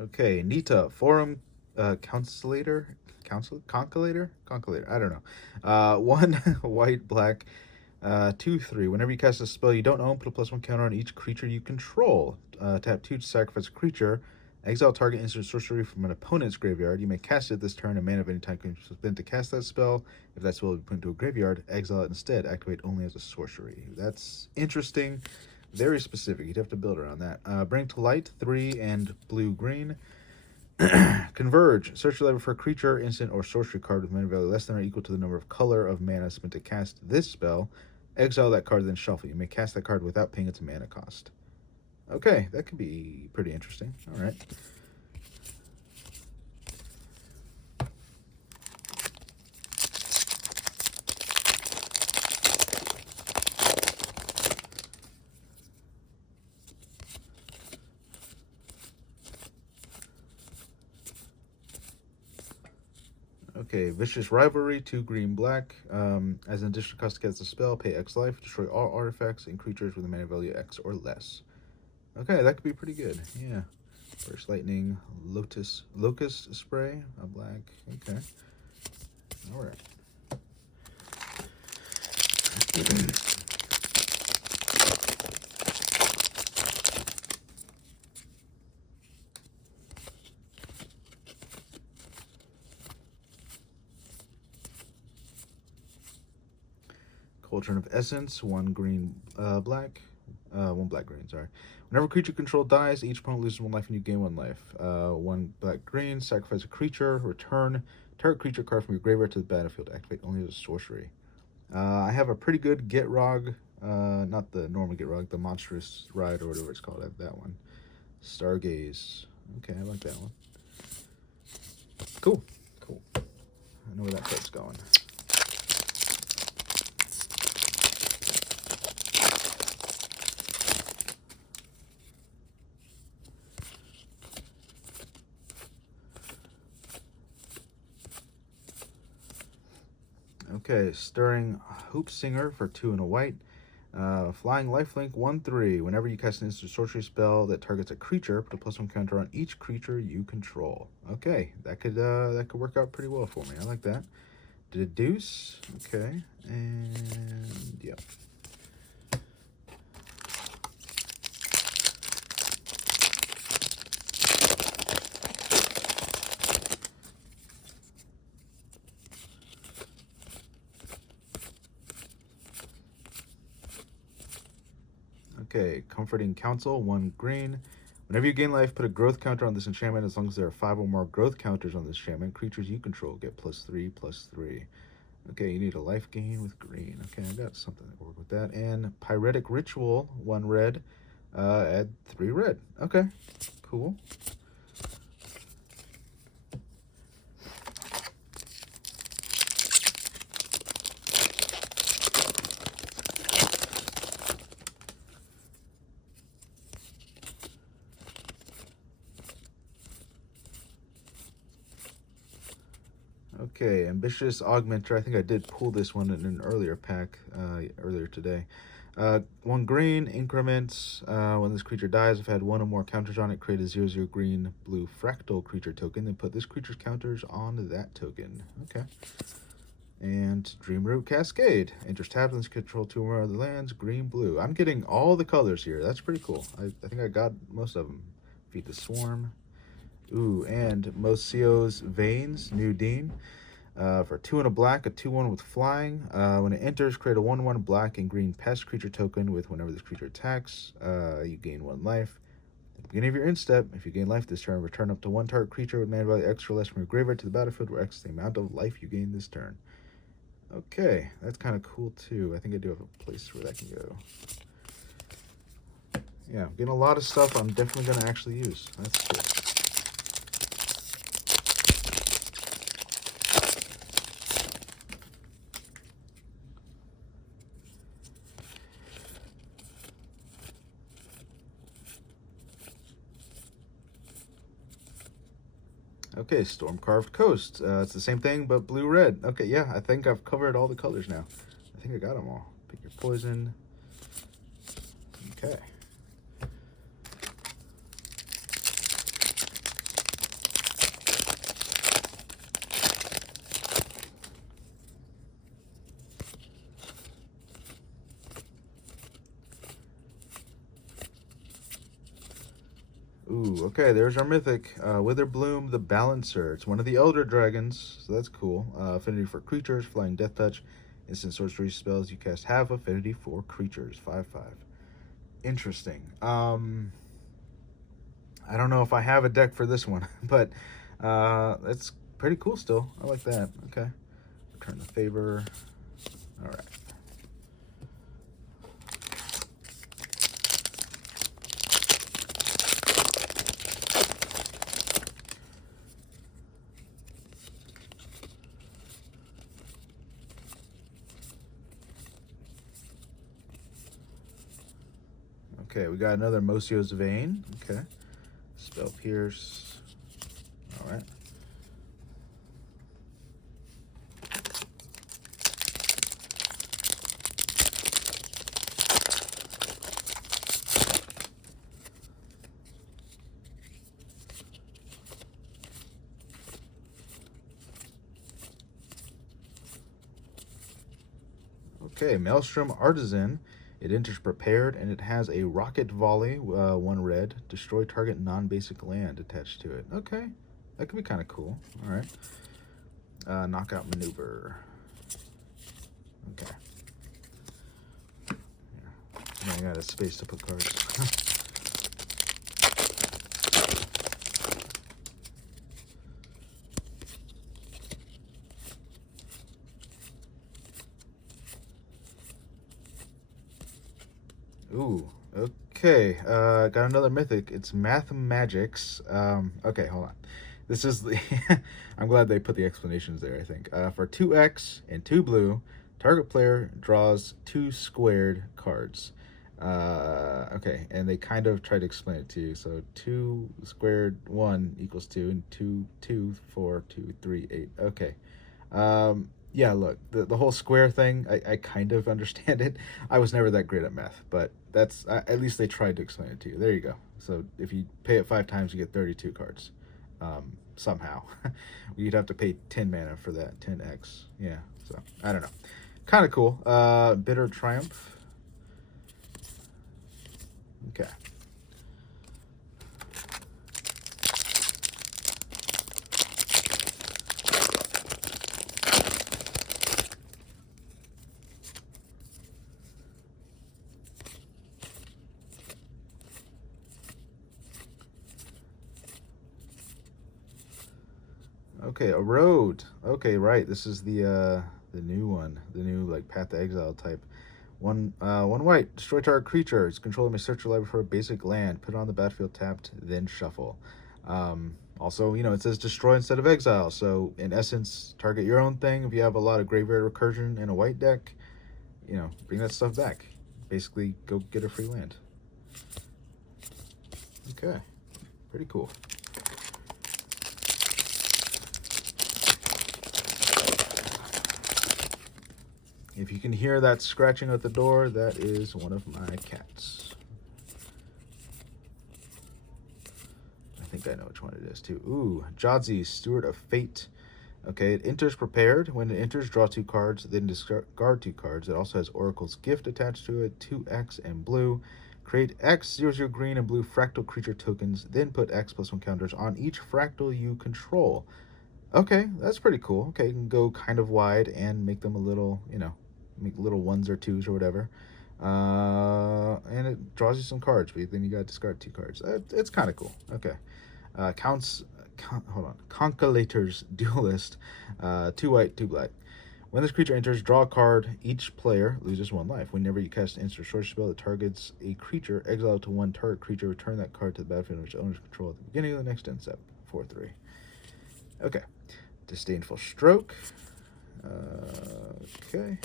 Okay, Nita, Forum Councilator, Conculator, I don't know. One white, black, 2/3. Whenever you cast a spell you don't own, put a +1 counter on each creature you control. Tap 2 to sacrifice a creature. Exile target instant sorcery from an opponent's graveyard. You may cast it this turn, and mana of any time can be spent to cast that spell. If that spell will be put into a graveyard, exile it instead. Activate only as a sorcery. That's interesting. Very specific. You'd have to build around that. Bring to light, 3 and blue-green. Converge. Search your library for a creature, instant, or sorcery card with mana value less than or equal to the number of color of mana spent to cast this spell. Exile that card, then shuffle. You may cast that card without paying its mana cost. Okay, that could be pretty interesting. All right. Okay, Vicious Rivalry, 2 green, black. As an additional cost to cast a spell, pay X life, destroy all artifacts and creatures with a mana value X or less. Okay, that could be pretty good. Yeah. Burst Lightning, Locust Spray, a black. Okay. All right. Cauldron of Essence, 1 green, black. 1 black, green, sorry. Whenever a creature control dies, each opponent loses 1 life and you gain 1 life. 1 black, green, sacrifice a creature, return target creature card from your graveyard to the battlefield. Activate only as a sorcery. I have a pretty good Gitrog, not the normal Gitrog, the Monstrous Ride or whatever it's called. I have that one. Stargaze. Okay, I like that one. Cool. I know where that card's going. Okay, Stirring Hoop Singer for 2 and a white. Flying Lifelink, 1/3. Whenever you cast an instant sorcery spell that targets a creature, put a +1 counter on each creature you control. Okay, that could work out pretty well for me. I like that. Deduce. Okay, and yeah. Okay, Comforting Counsel, 1 green. Whenever you gain life, put a growth counter on this enchantment. As long as there are 5 or more growth counters on this enchantment, creatures you control get +3/+3. Okay, you need a life gain with green. Okay, I got something to work with that. And Pyretic Ritual, 1 red. Add 3 red. Okay, cool. Okay, Ambitious Augmenter. I think I did pull this one in an earlier pack earlier today. 1 green, increments. When this creature dies, if it had 1 or more counters on it, create a 0/0 green blue fractal creature token, then put this creature's counters on that token. Okay. And Dreamroot Cascade. Enters tapped and control 2 or more other lands, green, blue. I'm getting all the colors here. That's pretty cool. I think I got most of them. Feed the Swarm. Ooh, and Mosio's Veins, New Dean. For 2 and a black, a 2/1 with flying. When it enters, create a 1/1 black and green pest creature token with whenever this creature attacks, you gain 1 life. At the beginning of your end step, if you gain life this turn, return up to 1 target creature with mana value X or less from your graveyard to the battlefield, where X is the amount of life you gain this turn. Okay, that's kind of cool too. I think I do have a place where that can go. Yeah, I'm getting a lot of stuff I'm definitely going to actually use. That's cool. Okay, Storm Carved Coast. It's the same thing, but blue-red. Okay, yeah, I think I've covered all the colors now. I think I got them all. Pick your poison. Okay. Ooh, okay, there's our mythic. Witherbloom the Balancer. It's one of the Elder Dragons, so that's cool. Affinity for creatures, Flying Death Touch. Instant sorcery spells you cast have affinity for creatures. 5/5. Interesting. I don't know if I have a deck for this one, but that's pretty cool still. I like that. Okay. Return the favor. All right. Okay, we got another Mocio's Vein. Okay. Spell Pierce. All right. Okay, Maelstrom Artisan. It enters prepared, and it has a rocket volley, 1 red. Destroy target non-basic land attached to it. Okay, that could be kind of cool. All right. Knockout Maneuver. Okay. Yeah. I got a space to put cards. Ooh, okay. Got another mythic. It's Mathemagics. Okay, hold on. This is the. I'm glad they put the explanations there, I think. For 2x and 2 blue, target player draws 2 squared cards. Okay, and they kind of try to explain it to you. So 2 squared 1 equals 2, and 2, 2, 4, 2, 3, 8. Okay. Yeah, look, the whole square thing, I kind of understand it. I was never that great at math, but that's at least they tried to explain it to you. There you go. So if you pay it 5 times, you get 32 cards. Somehow. You'd have to pay 10 mana for that, 10x. Yeah, so I don't know. Kind of cool. Bitter Triumph. Okay. Okay, a road. Okay, right. This is the new one, the new like Path to Exile type. One white. Destroy target creature. Its controller may search your library for a basic land. Put it on the battlefield tapped, then shuffle. Also, you know, it says destroy instead of exile. So in essence, target your own thing. If you have a lot of graveyard recursion in a white deck, you know, bring that stuff back. Basically, go get a free land. Okay, pretty cool. If you can hear that scratching at the door, that is one of my cats. I think I know which one it is too. Ooh, Jadzi, Steward of Fate. Okay, it enters prepared. When it enters, draw 2 cards, then discard 2 cards. It also has Oracle's Gift attached to it, 2x and blue. Create X, 0/0 green and blue fractal creature tokens, then put X +1 counters on each fractal you control. Okay, that's pretty cool. Okay, you can go kind of wide and make them a little, you know, make little 1s or 2s or whatever. And it draws you some cards, but then you got to discard 2 cards. It's kind of cool. Okay. Hold on. Concollator's Duelist. 2 white, 2 black. When this creature enters, draw a card. Each player loses 1 life. Whenever you cast an instant sorcery spell that targets a creature, exile to 1 target creature, return that card to the battlefield which owners control at the beginning of the next end step. 4/3. Okay. Disdainful Stroke. Okay.